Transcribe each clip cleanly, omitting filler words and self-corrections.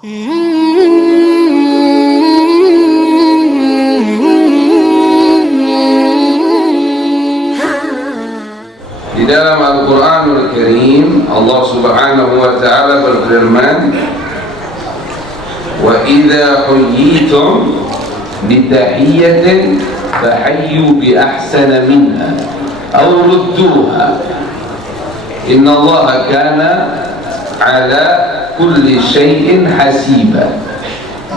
Di dalam Al-Quranul Karim Allah Subhanahu wa Ta'ala berfirman, "Wa idza huyyitum bitahiyyatin fahayyu bi ahsana minha aw rudduha innallaha kana ala kulli syai'in hasiba."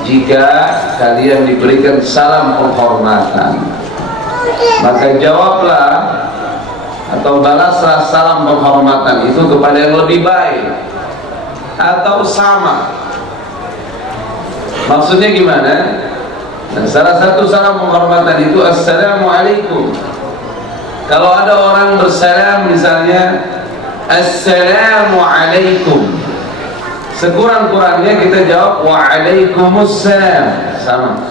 Jika kalian diberikan salam penghormatan, maka jawablah atau balaslah salam penghormatan itu kepada yang lebih baik atau sama. Maksudnya gimana? Nah, salah satu salam penghormatan itu Assalamualaikum. Kalau ada orang bersalam misalnya Assalamualaikum, sekurang-kurangnya kita jawab Waalaikumsalam, sama.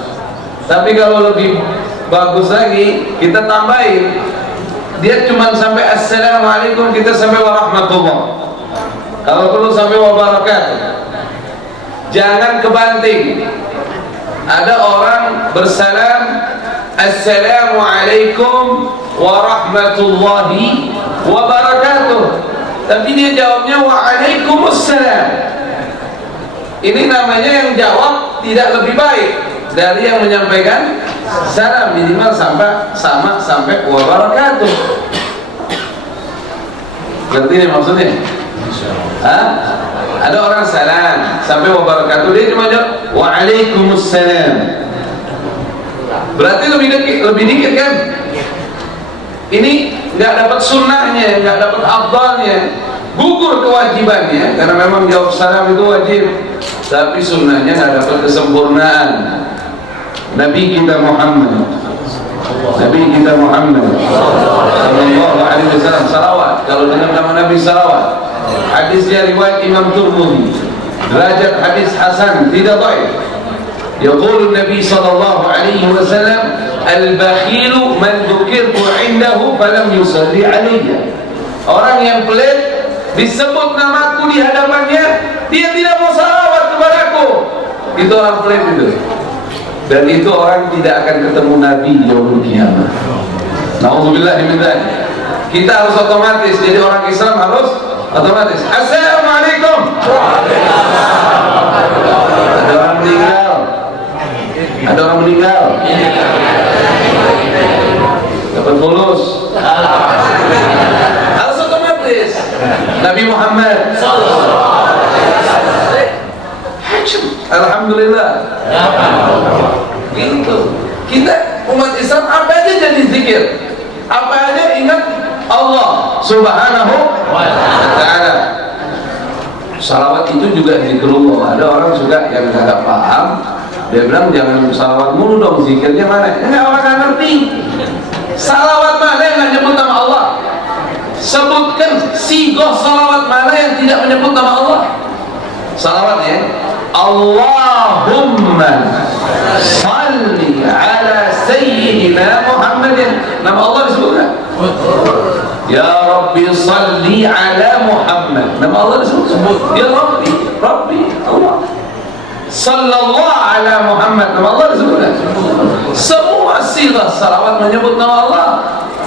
Tapi kalau lebih bagus lagi kita tambahin, dia cuma sampai Assalamualaikum, kita sampai warahmatullah. Kalau perlu sampai wabarakatuh. Jangan kebanting. Ada orang bersalam Assalamualaikum warahmatullahi wabarakatuh, tapi dia jawabnya Waalaikumsalam. Ini namanya yang jawab tidak lebih baik dari yang menyampaikan salam, minimal sampai wabarakatuh. Ngerti nih maksudnya? Hah? Ada orang salam sampai wabarakatuh, dia cuma jawab Waalaikumsalam. Berarti lebih dikit kan? Ini nggak dapat sunnahnya, nggak dapat afdalnya, gugur kewajibannya, karena memang jawab salam itu wajib, tapi sunnahnya nggak dapat kesempurnaan. Nabi kita Muhammad sallallahu alaihi wasallam salawat. Kalau dengar nama Nabi salawat, hadisnya riwayat Imam Tirmidzi, derajat hadis hasan, tidak dhaif. Yaqulu Nabi sallallahu alaihi wasallam, al-bakhilu man dzukirtu indahu falam yusalli alayya. Orang yang pelit, disebut namaku di hadapannya, dia tidak mau salawat kepadaku. Itu orang pelit itu. Dan itu orang tidak akan ketemu Nabi di yaumul qiyamah. Nauzubillah min dzalik. Kita harus otomatis, jadi orang Islam harus otomatis Assalamualaikum. Ada orang meninggal. Dapat bonus. Harus otomatis. Nabi Muhammad alhamdulillah. Gitu. Kita umat Islam apa aja jadi zikir, apa aja ingat Allah Subhanahu wa Ta'ala. Salawat itu juga zikrullah. Ada orang juga yang nggak paham, dia bilang jangan salawat mulu dong, zikirnya mana? Enggak, orang nggak ngerti. Salawat mana yang nggak nyebut nama Allah? Sebutkan sigoh salawat mana yang tidak menyebut nama Allah. Salawatnya Allahumma salli ala sayyidina Muhammadin. Nama Allah disebutkan. Ya Rabbi salli ala Muhammad. Nama Allah disebut. Ya Rabbi Allah. Sallallahu ala Muhammad. Nama Allah disebutkan. Semua silah salawat menyebut nama Allah.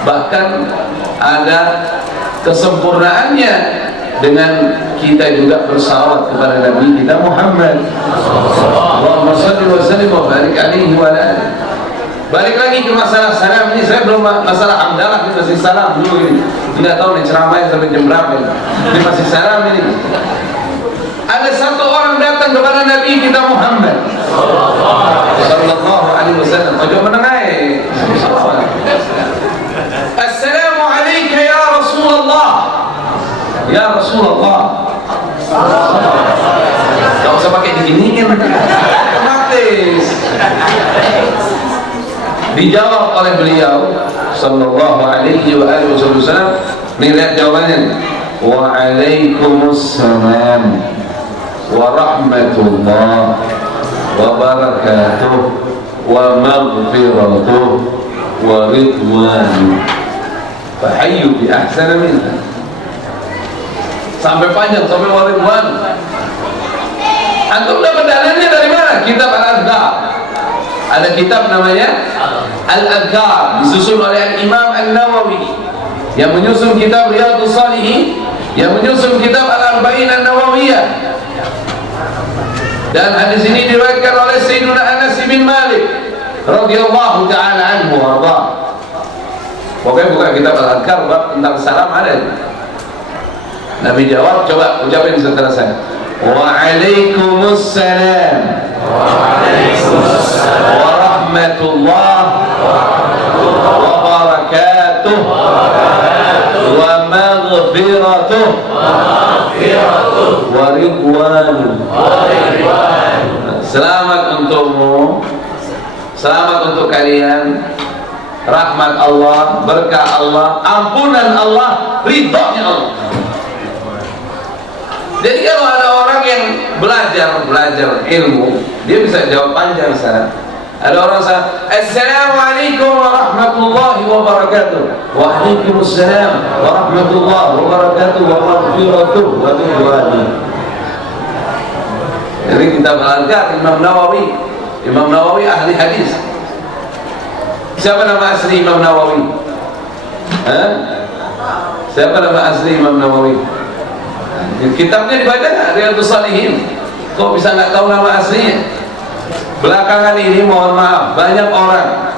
Bahkan ada kesempurnaannya dengan kita juga bersalawat kepada Nabi kita Muhammad. Allahumma shalli wa sallim wa barik alaihi wa alihi. Balik lagi ke masalah salam ini, saya belum masalah hamdalah, ini masih salam dulu ini. Enggak tahu nih ceramahnya sampai jam berapa ini. Ini masih salam ini. Ada satu orang datang kepada Nabi kita Muhammad sallallahu alaihi wasallam. Ojo menengai. Assalamu alayka ya Rasulullah. Ya Rasulullah. Gak usah pakai diginiin, otomatis. Dijawab oleh beliau sallallahu alaihi wa alihi wasallam. Lihat jawabannya. Waalaikumsalam warahmatullah wabarakatuh wa maghfiratuh wa ridwan fahayyu bi ahsana minha. Sampai panjang, sampai wa ridwan. Antum dapat dalilnya dari mana? Kitab Al-Adhkar. Ada kitab namanya Al-Adhkar, disusun oleh Imam An-Nawawi, yang menyusun kitab Riyadhus Shalihin, yang menyusun kitab Al-Arba'in An-Nawawiyah. Dan hadis ini diriwayatkan oleh Sayyidina Anas bin Malik radhiyallahu ta'ala anhu warḍah. Pokoknya bukan kitab Al-Adhkar bab tentang salam ada. Nabi jawab, coba ucapin setelah saya. Waalaikumsalam warahmatullahi wabarakatuh wa maghfiratuh wa ridwan. Selamat untukmu, selamat untuk kalian, rahmat Allah, berkah Allah, ampunan Allah, ridhonya Allah. Jadi kalau ada orang yang belajar ilmu, dia bisa jawab panjang sana. Ada orang sana, Assalamualaikum warahmatullahi wabarakatuh. Waalaikumsalam warahmatullahi wabarakatuh wa maghfiratuh wa ridwan. Jadi kita belajar Imam Nawawi. Imam Nawawi ahli hadis. Siapa nama asli Imam Nawawi? Siapa nama asli Imam Nawawi? Kitabnya dibaca nggak? Riyadhus Shalihin. Kok bisa nggak tahu nama aslinya? Belakangan ini mohon maaf, banyak orang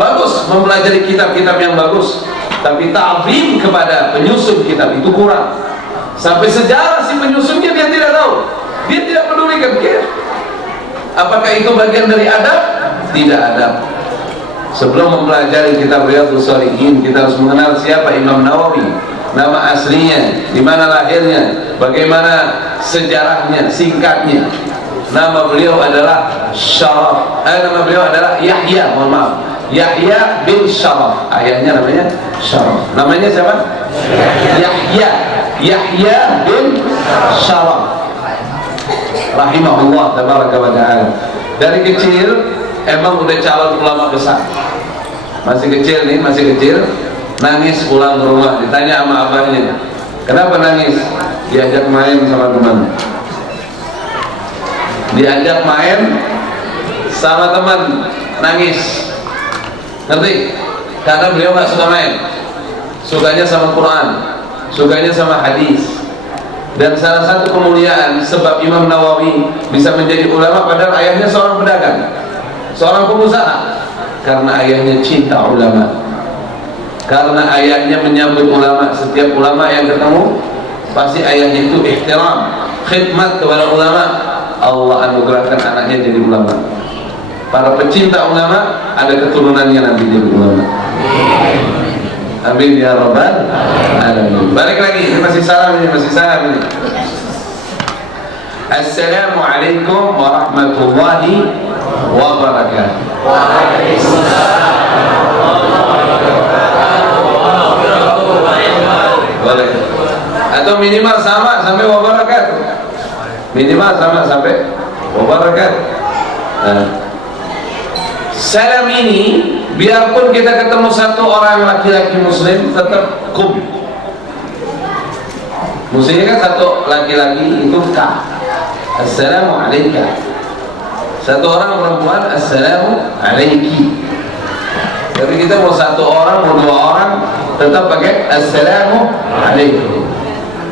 bagus mempelajari kitab-kitab yang bagus, tapi ta'zim kepada penyusun kitab itu kurang. Sampai sejarah si penyusunnya dia tidak tahu, dia tidak pedulikan. Apakah itu bagian dari adab? Tidak adab. Sebelum mempelajari kitab Riyadhus Shalihin, kita harus mengenal siapa Imam Nawawi, nama aslinya, di mana lahirnya, bagaimana sejarahnya, singkatnya. Nama beliau adalah Syaraf. Nama beliau adalah Yahya, mohon maaf, Yahya bin Syaraf. Ayahnya namanya Syaraf. Namanya siapa? Yahya bin Syaraf rahimahullah tabaraka wa ta'ala. Dari kecil emang udah calon ulama besar. Masih kecil nih, masih kecil, nangis pulang ke rumah, ditanya sama abahnya, kenapa nangis? Diajak main sama teman, diajak main sama teman, nangis. Ngerti? Karena beliau nggak suka main, sukanya sama Quran, sukanya sama hadis. Dan salah satu kemuliaan sebab Imam Nawawi bisa menjadi ulama padahal ayahnya seorang pedagang, seorang pengusaha, karena ayahnya cinta ulama. Karena ayahnya menyambut ulama, setiap ulama yang ketemu pasti ayahnya itu ihtiram, khidmat kepada ulama. Allah anugerahkan anaknya jadi ulama. Para pecinta ulama ada keturunannya nanti jadi ulama. Amin ya rabbal alamin. Balik lagi, ini masih salam ini. Assalamualaikum warahmatullahi wabarakatuh. Boleh. Atau minimal sama sampai wabarakatuh. Minimal sama sampai wabarakatuh. Salam ini biarpun kita ketemu satu orang laki-laki muslim tetap kum. Muslimnya kan satu laki-laki itu ka. Assalamualaikum. Satu orang perempuan assalamualaikum. Tapi kita mau satu orang, mau dua orang tetap pakai assalamualaikum.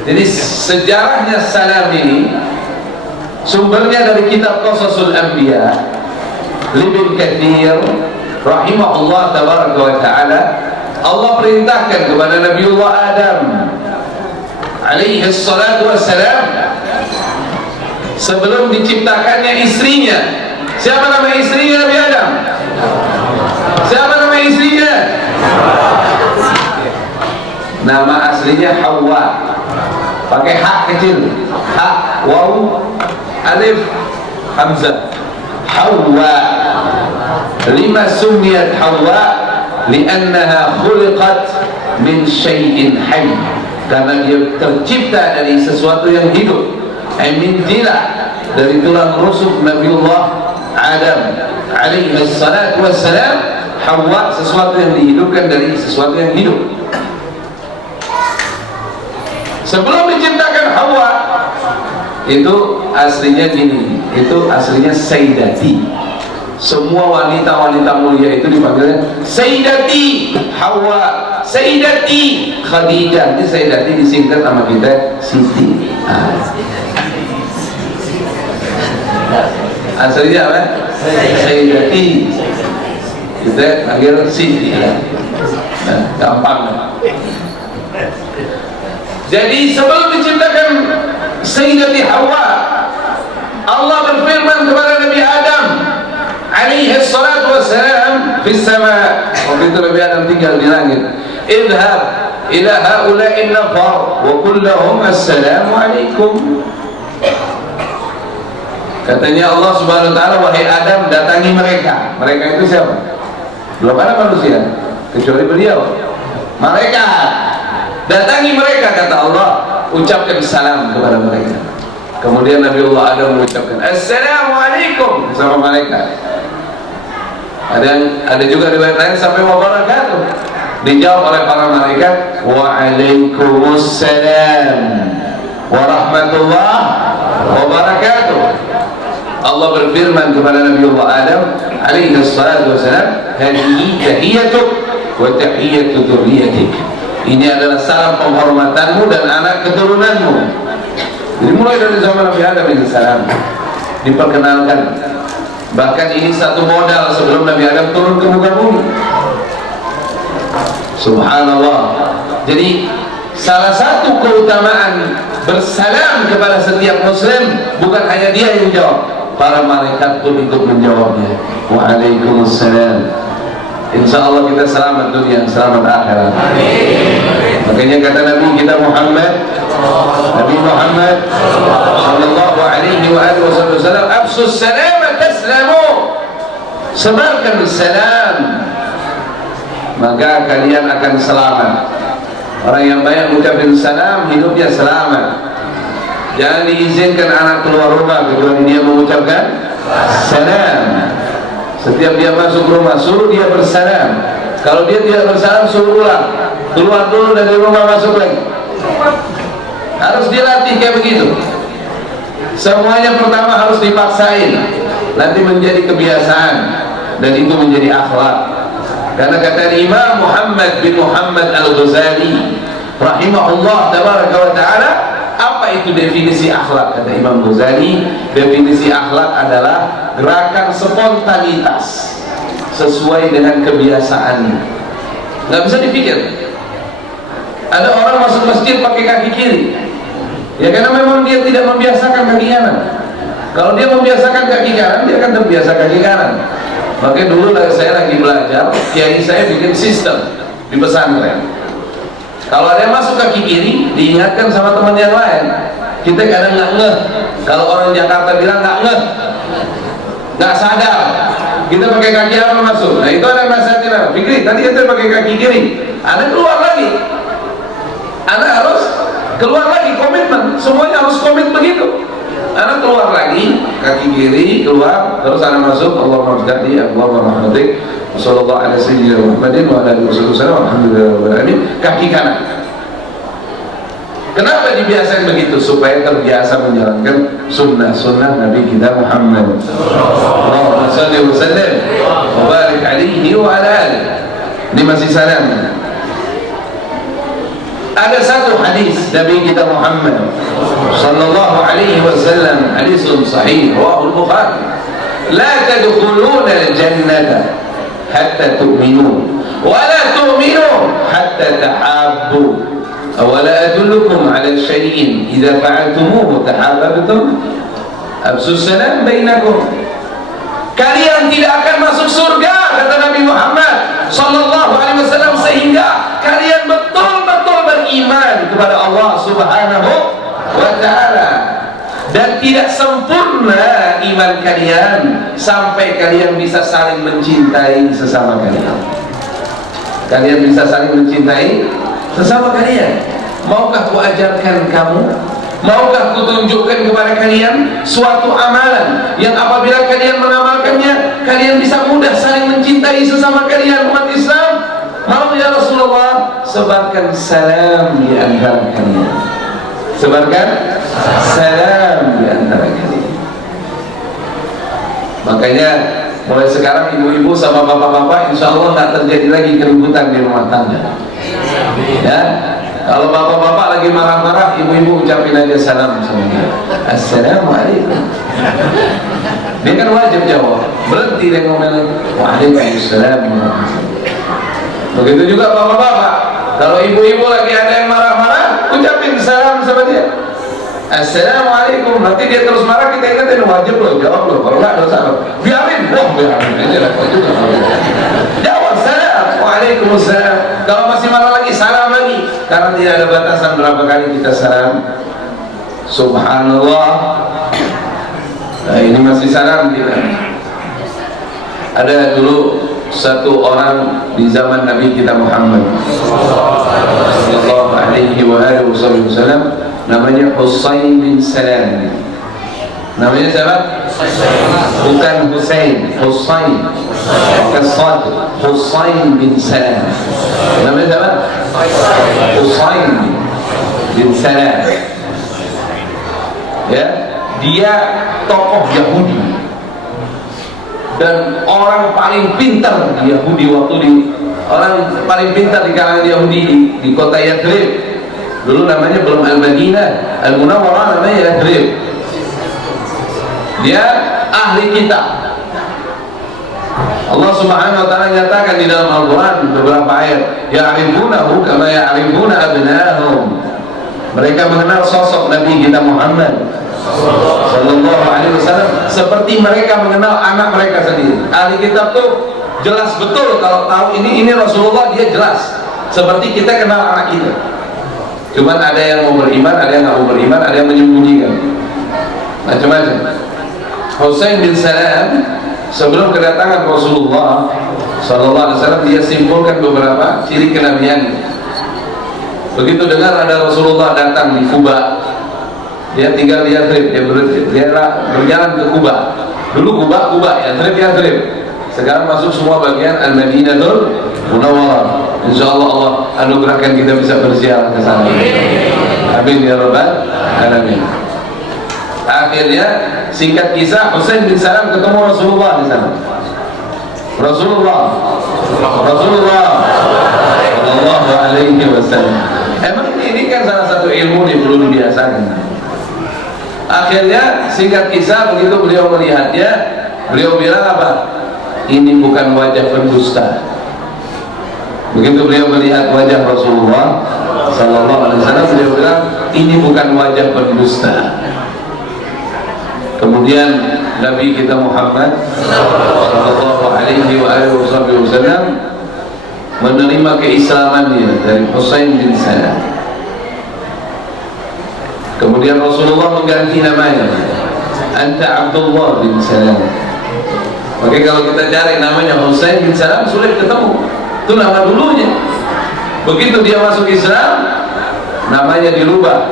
Jadi sejarahnya salam ini sumbernya dari kitab Qasasul Anbiya Ibnu Katsir rahimahullah tabaraka wa ta'ala. Allah perintahkan kepada Nabiullah Adam alaihi salatu wassalam, sebelum diciptakannya istrinya. Siapa nama istrinya Nabi Adam? Siapa nama istrinya? Nama aslinya Hawa, pakai hak kecil, hak, waw, alif, hamzah. Hawa. Lima sumiyat Hawa li'annaha khuliqat min syai'in hayy, karena dia tercipta dari sesuatu yang hidup. Min dilah, dari tulang rusuk Nabiullah Adam alaihi salatu wassalam. Hawa sesuatu yang dihidupkan dari sesuatu yang hidup. Sebelum diciptakan Hawa itu aslinya gini, itu aslinya Sayyidati. Semua wanita-wanita mulia itu dipanggilnya Sayyidati Hawa, Sayyidati Khadijah. Ini Sayyidati disingkat sama kita Siti. Aslinya apa? Sayyidati. Kita panggil Siti. Gampang. Jadi sebelum diciptakan Sayyidati Hawa, Allah berfirman kepada Nabi Adam alaihi salatu wassalam di sama. Waktu itu Nabi Adam tinggal di langit. Idhab ila haula'i nafar wa kullahum assalamu alaikum. Katanya Allah subhanahu wa ta'ala, wahai Adam, datangi mereka. Mereka itu siapa? Belum ada manusia kecuali beliau. Mereka, datangi mereka, kata Allah, ucapkan salam kepada mereka. Kemudian Nabi Allah Adam mengucapkan assalamualaikum sama mereka. Ada juga riwayat lain sampai wabarakatuh. Dijawab oleh para malaikat, waalaikumsalam warahmatullahi wabarakatuh. Allah berfirman kepada Nabi Allah Adam alaihi salatu wassalam, hadhihi tahiyatuk wa tahiyatu dzurriyyatik. Ini adalah salam penghormatanmu dan anak keturunanmu. Jadi mulai dari zaman Nabi Adam ini salam diperkenalkan. Bahkan ini satu modal sebelum Nabi Adam turun ke muka bumi. Subhanallah. Jadi salah satu keutamaan bersalam kepada setiap muslim, bukan hanya dia yang jawab, para malaikat pun ikut menjawabnya. Waalaikumsalam. Insya Allah kita selamat dunia, selamat akhirat. Makanya kata Nabi kita Nabi Muhammad sallallahu alaihi wa alihi wasallam, absus salam taslamu. Sebarkan salam, maka kalian akan selamat. Orang yang banyak mengucapkan salam, hidupnya selamat. Jangan diizinkan anak keluar rumah kecuali dia mengucapkan salam. Setiap dia masuk rumah, suruh dia bersalam. Kalau dia tidak bersalam, suruh ulang. Keluar dulu dari rumah, masuk lagi. Harus dilatih kayak begitu. Semuanya pertama harus dipaksain, nanti menjadi kebiasaan, dan itu menjadi akhlak. Karena kata Imam Muhammad bin Muhammad Al-Ghazali rahimahullah tabaraka wa ta'ala, apa itu definisi akhlak? Kata Imam Ghazali, definisi akhlak adalah gerakan spontanitas sesuai dengan kebiasaan. Nggak bisa dipikir. Ada orang masuk masjid pakai kaki kiri, ya karena memang dia tidak membiasakan kaki kanan. Kalau dia membiasakan kaki kanan, dia akan terbiasa kaki kanan. Makanya dulu saya lagi belajar, kiai saya bikin sistem di pesantren. Kalau ada yang masuk kaki kiri, diingatkan sama teman yang lain. Kita kadang nggak ngeh. Kalau orang Jakarta bilang nggak ngeh, nggak sadar. Kita pakai kaki apa masuk? Nah itu ada nasihatnya. Fikri, tadi kita pakai kaki kiri. Anda keluar lagi. Anda harus keluar lagi, komitmen. Semuanya harus komit begitu. Anda keluar lagi, kaki kiri keluar, terus Anda masuk. Allahumma ba'di, Allahumma rahmatik, sallallahu alaihi Muhammadin wa alihi wasallam, alhamdulillah, kaki kanan. Kenapa dibiasakan begitu? Supaya terbiasa menjalankan sunnah-sunnah Nabi kita Muhammad. Allahumma salli wa sallim wa barik alaihi wa ala alihi. Ini masih salam. Ada satu hadis Nabi kita Muhammad sallallahu alaihi wasallam, hadisun sahih rawahu al-Bukhari, la tadkhuluna al-jannata hatta tu'minu wa la tu'minu hatta tahabbu, awala adullukum ala syai'in idza fa'altumuhu tahabbtum absus salam bainakum. Kalian tidak akan masuk surga, kata Nabi Muhammad sallallahu alaihi wasallam, sehingga kalian betul-betul beriman kepada Allah subhanahu wa ta'ala, dan tidak sempurna iman kalian sampai kalian bisa saling mencintai sesama kalian. Kalian bisa saling mencintai sesama kalian. Maukah kuajarkan kamu? Maukah kutunjukkan kepada kalian suatu amalan yang apabila kalian mengamalkannya, kalian bisa mudah saling mencintai sesama kalian, umat Islam? Mau ya Rasulullah? Sebarkan salam di antara kalian. Sebarkan salam di antara kalian. Makanya mulai sekarang ibu-ibu sama bapak-bapak insya Allah nggak terjadi lagi keributan di rumah tangga. Ya, kalau bapak-bapak lagi marah-marah, ibu-ibu ucapin aja salam sama dia. Assalamualaikum. Dia kan wajib jawab. Berhenti dia ngomel. Waalaikumsalam. Begitu juga bapak-bapak. Kalau ibu-ibu lagi ada yang marah-marah, ucapin salam sama dia. Assalamualaikum. Nanti dia terus marah, kita ingatin wajib loh, jawab loh. Kalau nggak dosa loh. Biarin, biarin aja lah. Jawab salam. Waalaikumsalam. Kalau masih marah lagi, salam lagi. Karena tidak ada batasan berapa kali kita salam. Subhanallah. Nah, ini masih salam kita. Ada dulu satu orang di zaman Nabi kita Muhammad sallallahu alaihi wasallam, namanya Husain bin Salam. Namanya siapa? Bukan Husain, Husain. Kasad, Husain bin Salam. Namanya siapa? Husain bin Salam. Ya, dia tokoh Yahudi dan orang paling pintar di Yahudi waktu di orang paling pintar di kalangan Yahudi di kota Yathrib. Dulu namanya belum Al-Madinah, Al-Munawwarah, namanya Yathrib. Dia ahli kitab. Allah Subhanahu wa taala nyatakan di dalam Al-Qur'an beberapa ayat, ya'rifunahu kama ya'rifuna abna'ahum. Mereka mengenal sosok Nabi kita Muhammad sallallahu alaihi wasallam seperti mereka mengenal anak mereka sendiri. Ahli kitab tuh jelas betul kalau tahu ini Rasulullah, dia jelas seperti kita kenal anak kita. Cuman ada yang mau beriman, ada yang nggak mau beriman, ada yang menyembunyikan, macam-macam. Husain bin Salam sebelum kedatangan Rasulullah sallallahu alaihi wasallam, dia simpulkan beberapa ciri kenabian. Begitu dengar ada Rasulullah datang di Kuba, dia tinggal di Yathrib, dia berjalan ke Kuba. Dulu Kuba, Yathrib. Sekarang masuk semua bagian Al-Madinatul Munawwarah. Insyaallah Allah anugerahkan kita bisa berziarah ke sana. Amin ya rabbal alamin. Akhirnya singkat kisah, Husain bin Salam ketemu Rasulullah di sana. Rasulullah sallallahu alaihi wasallam. Emang ini kan salah satu ilmu yang perlu dibiasakan. Akhirnya singkat kisah, begitu beliau melihatnya, beliau bilang apa? Ini bukan wajah pendusta. Begitu beliau melihat wajah Rasulullah sallallahu alaihi wasallam, beliau bilang ini bukan wajah pendusta. Kemudian Nabi kita Muhammad sallallahu alaihi wasallam menerima keislamannya dari Husain bin Salam. Kemudian Rasulullah mengganti namanya, Anta Abdullah bin Salam. Oke, kalau kita cari namanya Husain bin Salam sulit ketemu. Itu nama dulunya. Begitu dia masuk Islam, namanya dirubah,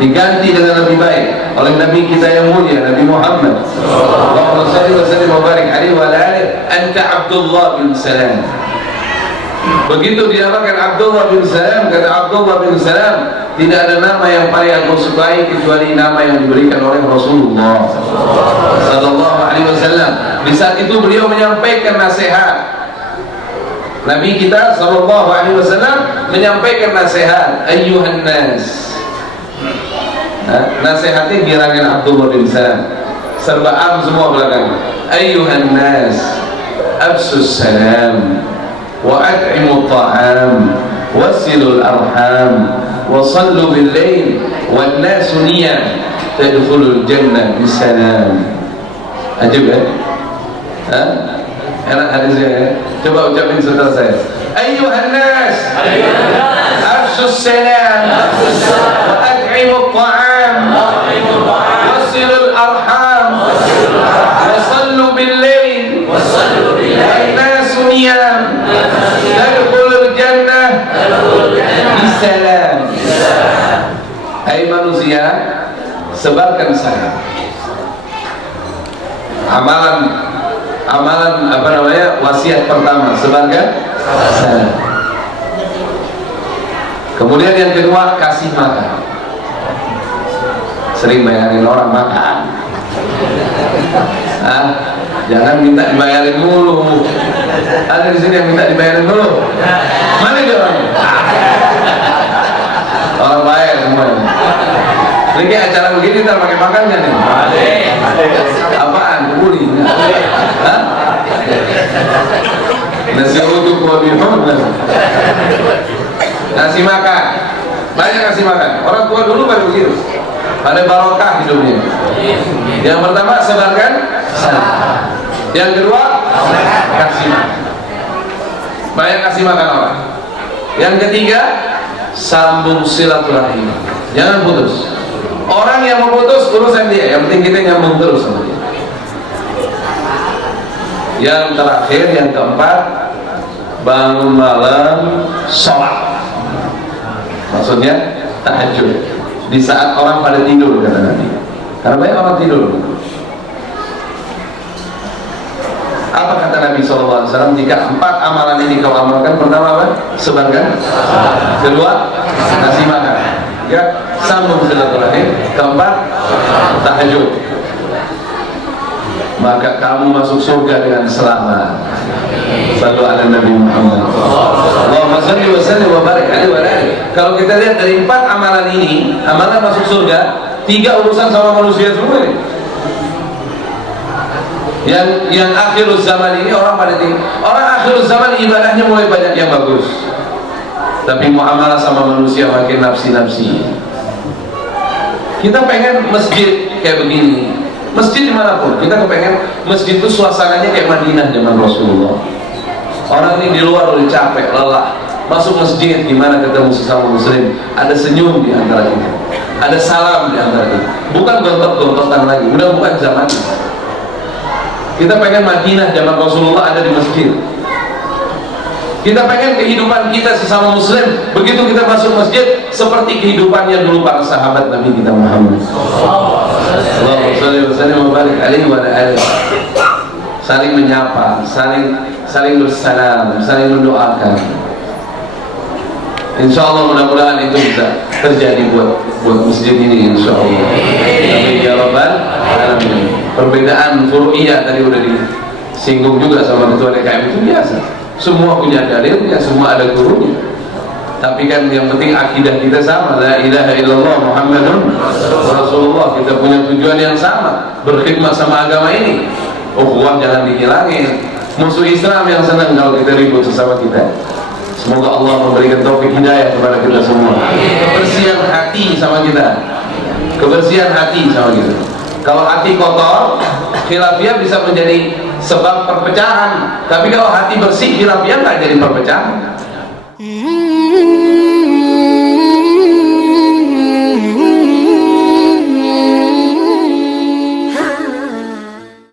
diganti dengan lebih baik oleh Nabi kita yang mulia, Nabi Muhammad Allahumma shalli wa sallim wa barik alaihi wa ala alihi. Anta Abdullah bin Salam. Begitu dinamakan Abdullah bin Salam, kata Abdullah bin Salam, tidak ada nama yang paling aku sukai kecuali nama yang diberikan oleh Rasulullah sallallahu alaihi wasallam. Di saat itu beliau menyampaikan nasihat. Nabi kita sallallahu alaihi wasallam menyampaikan nasihat, ayyuhan nas. Nasihatnya girangan Abdullah bin Salam, serba am semua belakang. Ayyuhan nas, absus salam wa at'imu ta'am wasilul arham wa sallu bil lail wan nasu niyam tadkhulul jannah bisalam. Ajib ya? Enak hadisnya ya? Coba ucapin setelah saya. Ayyuhan nas, absus salam wa at'imu ta'am wasilul arham wa sallu bil lail wan nasu niyam tadkhulul jannah bisalam. Hai manusia, sebarkan salam. Amalan apa namanya, wasiat pertama, sebarkan salam. Kemudian yang kedua, kasih makan. sering bayarin orang makan. Jangan minta dibayarin dulu. Ada di sini yang minta dibayarin dulu. Mana dia orang? Orang bayar semuanya. Ini kayak acara begini ntar pakai makan kan nih? Apaan? Kebuli? Nasi uduk wabihum. Nasi makan. Banyak ngasih makan. Orang tua dulu baru begitu. Ada barokah hidupnya. Yang pertama sebarkan salam. Yang kedua kasih makan. Banyak kasih makan orang. Yang ketiga sambung silaturahim. Jangan putus. Orang yang mau putus urusan dia. Yang penting kita nyambung terus sama dia. Yang terakhir, yang keempat, bangun malam sholat. Maksudnya tahajud. Di saat orang pada tidur, kata Nabi. Karena banyak orang tidur. Apa kata Nabi SAW? Jika 4 amalan ini kau amalkan, pertama apa? Sebarkan. Kedua, kasih makan. Ya, sambung silaturahim. Keempat, tahajud. Maka kamu masuk surga dengan selamat. Sallu ala Nabi Muhammad. Allahumma salli wa sallim wa barik alaihi wa alihi. Kalau kita lihat dari 4 amalan ini, amalan masuk surga, 3 urusan sama manusia semua ini. Yang akhirul zaman ini orang pada tinggi. Orang akhirul zaman ibadahnya mulai banyak yang bagus, tapi muamalah sama manusia makin nafsi-nafsi. Kita pengen masjid kayak begini, masjid dimanapun, kita kepengen masjid itu suasananya kayak Madinah zaman Rasulullah. Orang ini di luar udah capek, lelah, masuk masjid gimana ketemu sesama muslim, ada senyum di antara kita, ada salam di antara kita, bukan gontok-gontokan lagi, udah bukan zaman. Kita pengen Madinah zaman Rasulullah ada di masjid. Kita pengen kehidupan kita sesama muslim, begitu kita masuk masjid seperti kehidupannya dulu para sahabat Nabi kita Muhammad. Allahumma shalli wa sallim wa barik alaihi wa alihi. Saling menyapa, saling bersalam, saling mendoakan. Insya Allah mudah-mudahan itu bisa terjadi buat masjid ini, insya Allah. Amin ya rabbal alamin. Perbedaan furu'iyah tadi udah disinggung juga sama ketua DKM, itu biasa. Semua punya dalilnya, semua ada gurunya. Tapi kan yang penting akidah kita sama, la ilaha illallah Muhammadun Rasulullah. Kita punya tujuan yang sama, berkhidmat sama agama ini. Ukhuwah jangan dihilangin. Musuh Islam yang senang kalau kita ribut sesama kita. Semoga Allah memberikan taufik hidayah kepada kita semua. Kebersihan hati sama kita. Kebersihan hati sama kita. Kalau hati kotor, khilafiyah bisa menjadi sebab perpecahan. Tapi kalau hati bersih, khilafiyah nggak jadi perpecahan.